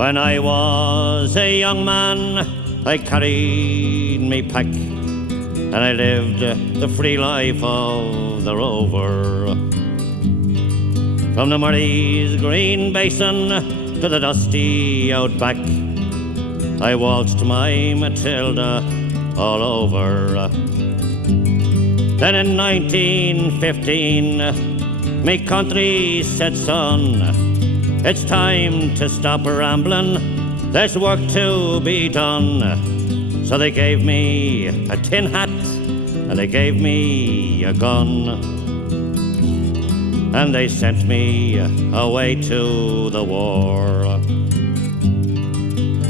When I was a young man, I carried me pack, and I lived the free life of the rover. From the Murray's green basin to the dusty outback, I waltzed my Matilda all over. Then in 1915, me country said, son, it's time to stop rambling, there's work to be done. So they gave me a tin hat and they gave me a gun, and they sent me away to the war.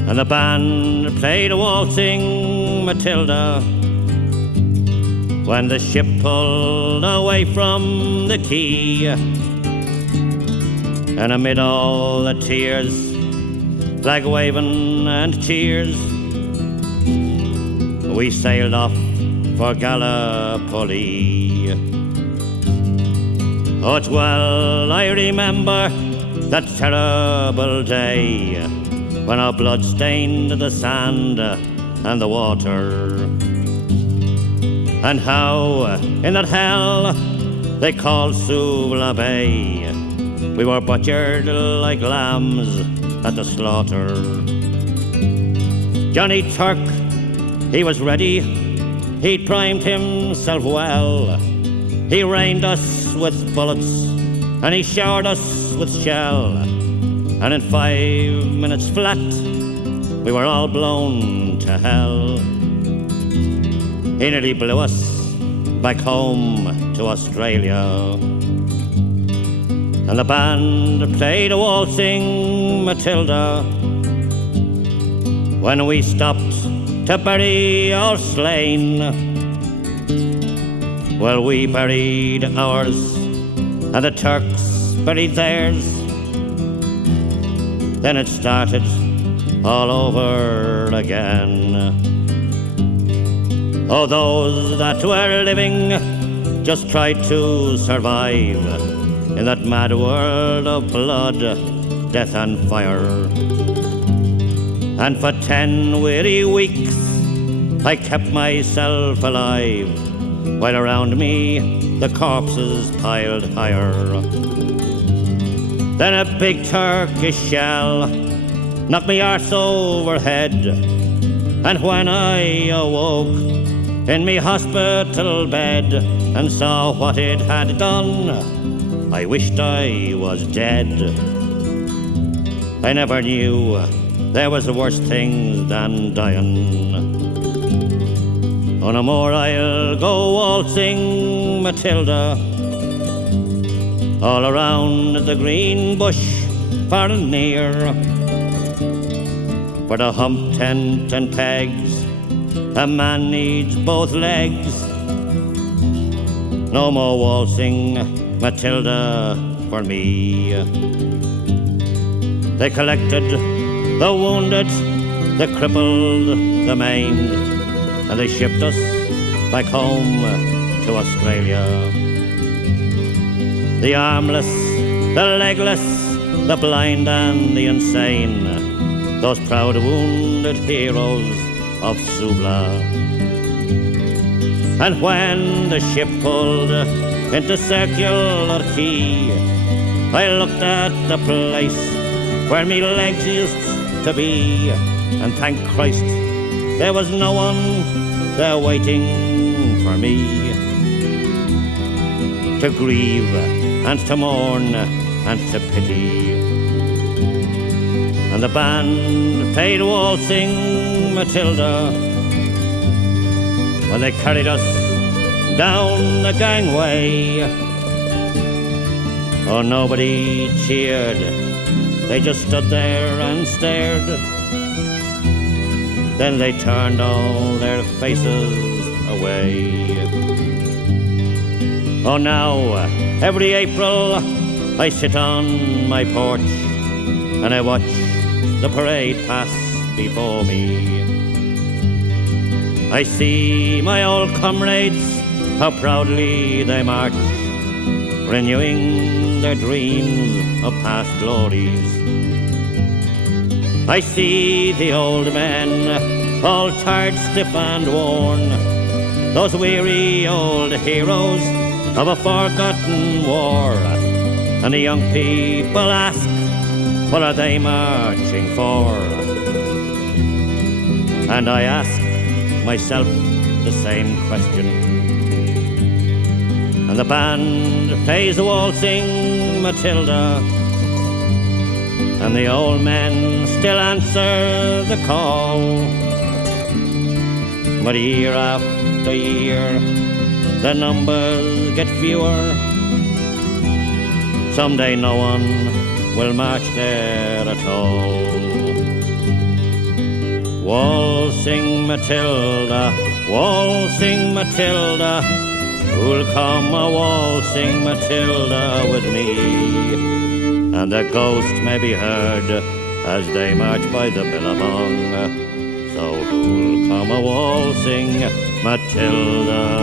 And the band played a waltzing Matilda when the ship pulled away from the quay. And amid all the tears, flag waving and cheers, we sailed off for Gallipoli. Oh, it's well I remember that terrible day when our blood stained the sand and the water, and how in that hell they called Suvla Bay we were butchered like lambs at the slaughter. Johnny Turk, he was ready, he'd primed himself well. He rained us with bullets and he showered us with shell, and in 5 minutes flat we were all blown to hell. He nearly blew us back home to Australia, and the band played a waltzing Matilda when we stopped to bury our slain. Well, we buried ours and the Turks buried theirs. Then it started all over again. Oh, those that were living just tried to survive in that mad world of blood, death and fire. And for 10 weary weeks I kept myself alive, while around me the corpses piled higher. Then a big Turkish shell knocked me arse overhead, and when I awoke in me hospital bed and saw what it had done, I wished I was dead. I never knew there was worse things than dying. Oh, no more I'll go waltzing Matilda all around the green bush far and near, for the hump tent and pegs a man needs both legs. No more waltzing Matilda for me. They collected the wounded, the crippled, the maimed, and they shipped us back home to Australia. The armless, the legless, the blind and the insane, those proud wounded heroes of Suvla. And when the ship pulled into Circular Quay, I looked at the place where me legs used to be, and thank Christ there was no one there waiting for me to grieve and to mourn and to pity. And the band played waltzing Matilda when they carried us down the gangway. Oh, nobody cheered, they just stood there and stared. Then they turned all their faces away. Oh, now every April I sit on my porch and I watch the parade pass before me. I see my old comrades, how proudly they march, renewing their dreams of past glories. I see the old men, all tired, stiff and worn, those weary old heroes of a forgotten war. And the young people ask, what are they marching for? And I ask myself the same question. And the band plays a waltzing Matilda, and the old men still answer the call. But year after year, the numbers get fewer. Someday no one will march there at all. Waltzing Matilda, waltzing Matilda, who'll come a waltzing Matilda with me? And the ghost may be heard as they march by the billabong. So who'll come a waltzing Matilda